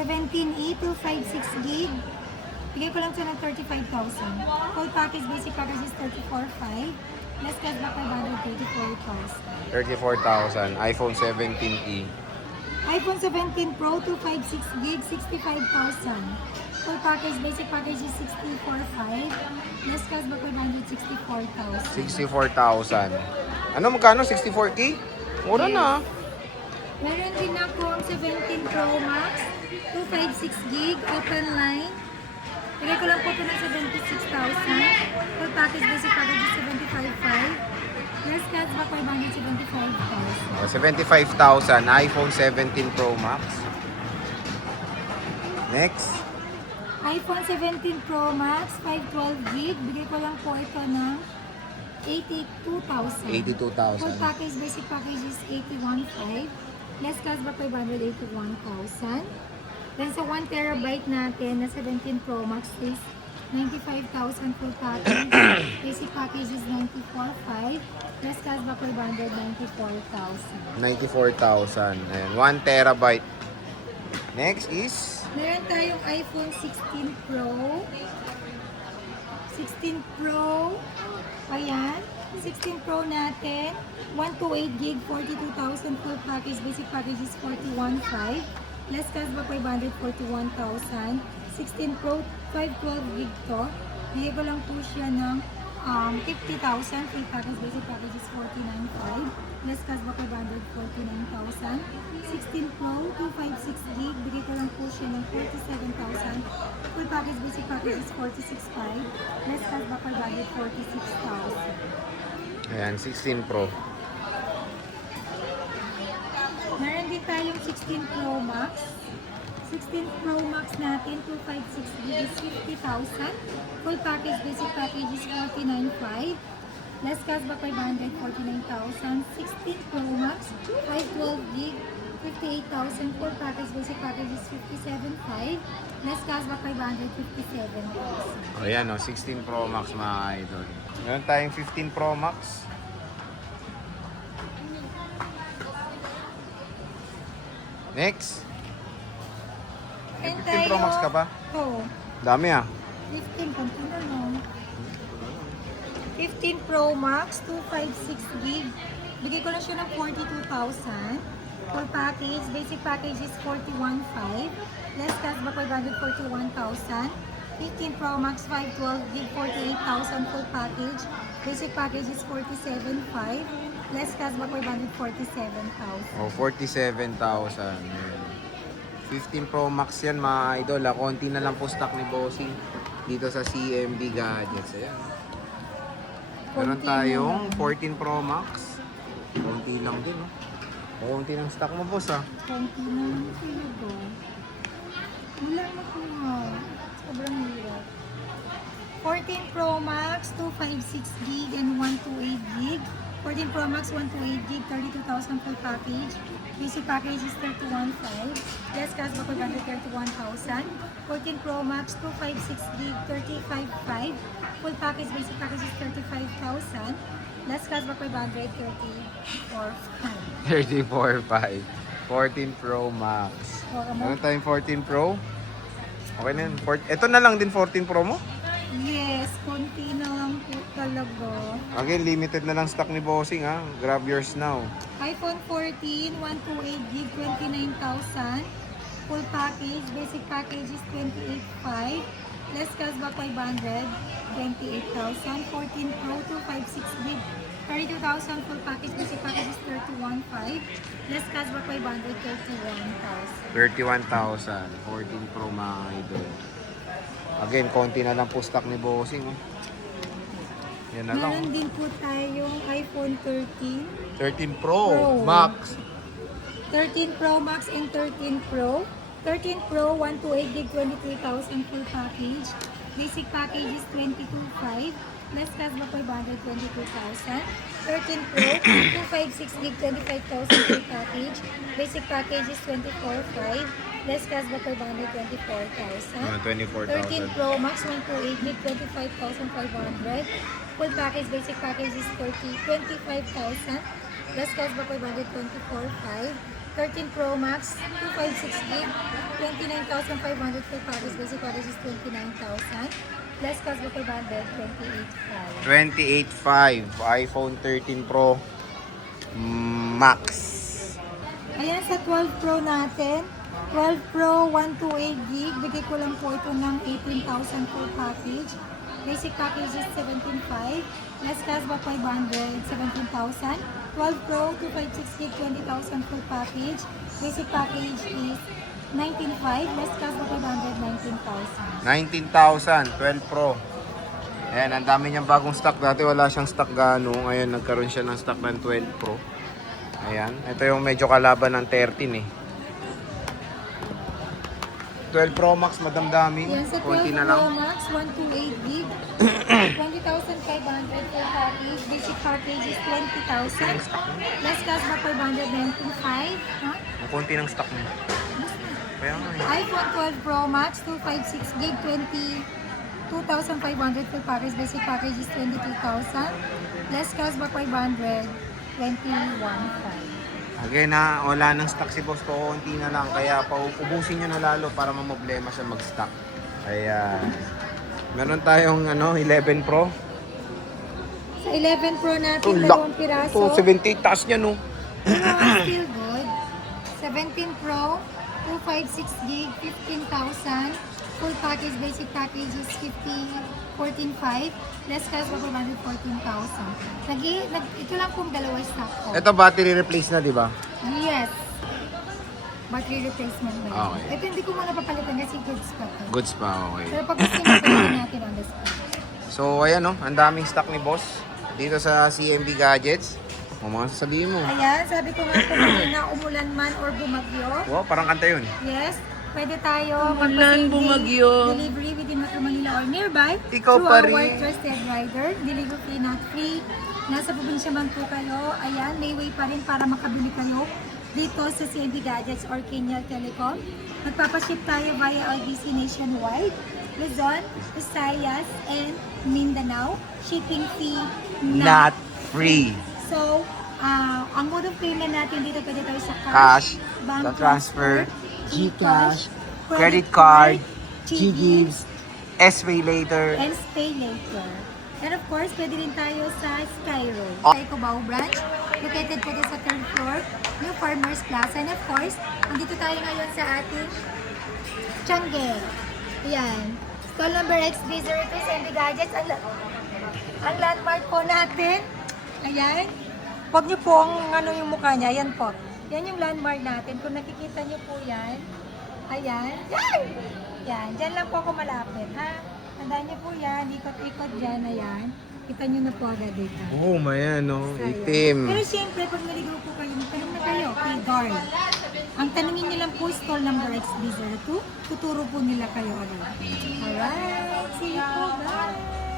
17E, 256 gig. Bigay ko lang siya ng 35,000. Full package, basic package is 34,500. Less cashback 534,000. 34,000. iPhone 17e. iPhone 17 Pro, 256 gig, 65,000. Full package, basic package is 64,500. Less cashback 564,000. 64,000. Ano magkano? 64K? Mura na. Meron din ako ang 17 Pro Max, 256 gig, open line. Bigay ko lang po ito ng 76,000. Full package, basic package is 75,500. Less cashback 575,000. 75,000. iPhone 17 Pro Max. Next. iPhone 17 Pro Max, 512 gig. Bigay ko lang po ito ng 82,000. 82,000. Full package, basic package is 81,500. Less cashback 581,000. Then sa 1 terabyte natin na 17 Pro Max is 95,000 full package. Basic package is 94,500. Less cashback 594,000. 94,000. Ayan. 1 terabyte. Next is Meron tayong iPhone 16 Pro. 16 Pro. Ayan. 16 Pro natin. 128 gig, 42,000 full package. Basic package is 41,500. Less cashback 541,000. 16 Pro, 512 gig to. Bigay ko lang po siya ng 50,000. Full package, basic package is 49,500. Less cashback 549,000. 16 Pro, 256 gig. Bigay ko lang po siya ng 47,000. Full package, basic package is 46,500. Less cashback 546,000. ayan, 16 Pro. Meron din tayong 16 Pro Max. 16 Pro Max natin, 256 gig is 50,000. Full package, basic package is 49,500. Less cashback 549,000. 16 Pro Max, 512 gig, 58,000. Full package, basic package is 57,500. Less cashback 557,000. Ayan o, 16 Pro Max mga idol. Meron tayong 15 Pro Max. Next. May 15 Pro Max ka ba? Oo. Dami ah. 15, konti na no. 15 Pro Max, 256 gig. Bigay ko na siya ng 42,000. Full package, basic package is 41,500. Less cashback 541,000. 15 Pro Max, 512 gig, 48,000 full package. Basic package is 47,500. Less cashback 547,000. Oh, 47,000. Ayan. 15 Pro Max yan mga idol. Konti na lang po stock ni Bossing dito sa CMB Gadgets. Ayan. Meron Konti tayong na. 14 Pro Max. Konti lang din, oh. Konti ng stock mo, boss, ah. Konti na lang talaga. Wala na ko nga. Sobrang hirap. 14 Pro Max, 256 gig and 128 gig. 14 Pro Max, 128 gig, 32,000 full package. Basic package is 31,500. Less cashback 531,000. 14 Pro Max, 256 gig, 35,500. Full package, basic package is 35,000. Less cashback 534,500. 34.5. 14 Pro Max. Meron tayong 14 Pro. Okay na yun. Ito na lang din 14 Pro mo? Yes, konti na lang po talaga. Again, limited na lang stock ni Bossing, ha. Grab yours now. iPhone 14, 128 gig, 29,000. Full package, basic package is 28,500. Less cashback 500, 28,000. 14 Pro, 256 gig, 32,000. Full package, basic package is 31,500. Less cashback 500, 31,000. 31,000. 14 Pro mga idol. Again, konti na lang po stock ni Bossing, oh. Yan na lang. Meron din po tayong iPhone 13. 13 Pro, Pro. Max. 13 Pro Max and 13 Pro. 13 Pro, 128 gig, 23,000 full package. Basic package is 22,500. Less cashback 522,000. 13 Pro, 256 gig, 25,000 full package. Basic package is 24,500. Less cashback 524,000. 13 24,000. Pro Max, 128 gig, 25,500. Full package, basic package is 25,000. Less cashback 524,500. 13 Pro Max, 256 gig, 29,500 full package. Basic package is 29,000. Plus cashback per bundle, 28,500. 28.5 iPhone 13 Pro Max. Ayan sa 12 Pro natin. 12 Pro, 128 gig. Bigay ko lang po ito ng 18,000 full package. Basic package is 17,500. Less cashback 500, 17,000. 12 Pro, 256 gig, 20,000 full package. Basic package is 19,500. Less cashback 500, 19,000. 19,000, 12 Pro. Ayan, ang dami niyang bagong stock. Dati wala siyang stock gano. Ngayon, nagkaroon siya ng stock ng 12 Pro. Ayan, ito yung medyo kalaban ng 13 eh. 12 Pro Max, madamdamin. Yan sa 12 Konti na Pro lang. Max, 128 gig. 20,500 full package. Basic package is 20,000. Less cashback 500, 19,500. Huh? Ang konti ng stock mo. Kaya nga eh. iPhone 12 Pro Max, 256 gig, 22,500 full package. Basic package is 22,000. Less cashback 500, 21,500. Again na, wala nang stock si boss ko, konti na lang. Kaya ubusin nyo na lalo para mamoblema siya mag-stock. Kaya, meron tayong 11 Pro. Sa 11 Pro natin, Lock. dalawang piraso. Oh, 78 taas niya no. Still good. 17 Pro, 256 gig, 15,000. Full package, basic package is 14,500. Less cash for 14,000. Ito lang pong dalawa stock ko. Ito battery replace na, di ba? Yes. Battery replacement na yun. Okay. Ito hindi ko muna papalitan kasi goods pa to. Goods pa, okay. Pero pag gusto nyo, palitan natin on the spot. So, ayan no, ang daming stock ni boss dito sa CMB Gadgets. O mga sasabihin mo. Ayan, sabi ko nga po na umulan man or bumagyo. Wow, parang kanta yun. Yes, pwede tayo Umulan, magpa-same bumagyo. delivery within Metro Manila or nearby. Ikaw through pa our rin. trusted rider. Delivery fee not free. Nasa probinsya man po kayo. Ayan, may way pa rin para makabili kayo dito sa CNB Gadgets or Kenyal Telecom. Nagpapaship tayo via LBC nationwide. Luzon, Visayas, and Mindanao. Shipping fee Not free. So, ang mode of payment natin dito pwede tayo sa Cash, bank transfer, GCash, credit card, G-Gives, S-Pay later. and Pay Later. And of course, pwede rin tayo sa Skyro. Oh. Sa Cubao branch, located po din sa 3rd floor, New Farmers Plaza. And of course, andito tayo ngayon sa ating Tiangge. Ayan. Stall number XB02 CMB Gadgets. Ang landmark po natin. Ayan. Huwag niyo po yung mukha niya. Ayan po. Yan yung landmark natin. Kung nakikita niyo po yan. Ayan. Yan! Yan. Diyan lang po ako malapit. Ha? Tandaan niyo po yan. Ikot-ikot dyan. Ayan. Kita niyo na po agad dito. Oh, mayan no, Pero itim. siyempre, pag naligaw po kayo, magtanong na kayo kay guard. Ang tanungin niyo lang po stall number XB02. Tuturo po nila kayo agad. Alright. See you po. Bye!